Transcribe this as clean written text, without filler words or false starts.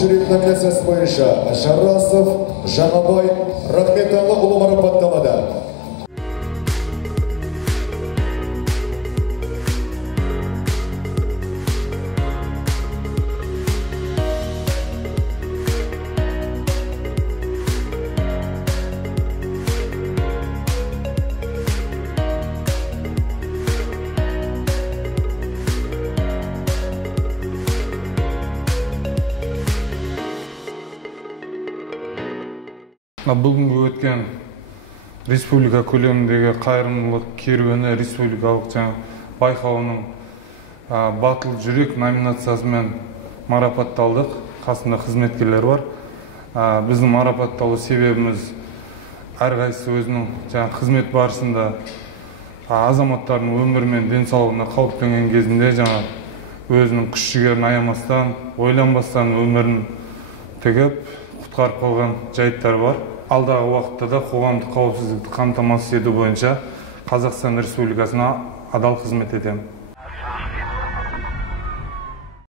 жүрек номинациясы бойынша Жарасов Жаңабай Рахметалы марапатталады. Бүгінгі өткен республика көлеміндегі қайырымдылық керуені республикалық байқауының батыл жүрек номинациясымен марапатталдық. Қасында қызметкерлер бар. Біздің марапатталу себебіміз әрқайсысы өзінің қызмет барысында азаматтардың өмірі мен денсаулығына қауіп төнген кезінде өзінің күш жігерін аямастан, ойланбастан өмірін тігіп құтқарып қалған жайттар бар. Алдағы уақытта да қоғамдық қауіпсіздікті қамтамасыз ету бойынша Қазақстан Республикасына адал қызмет етемін.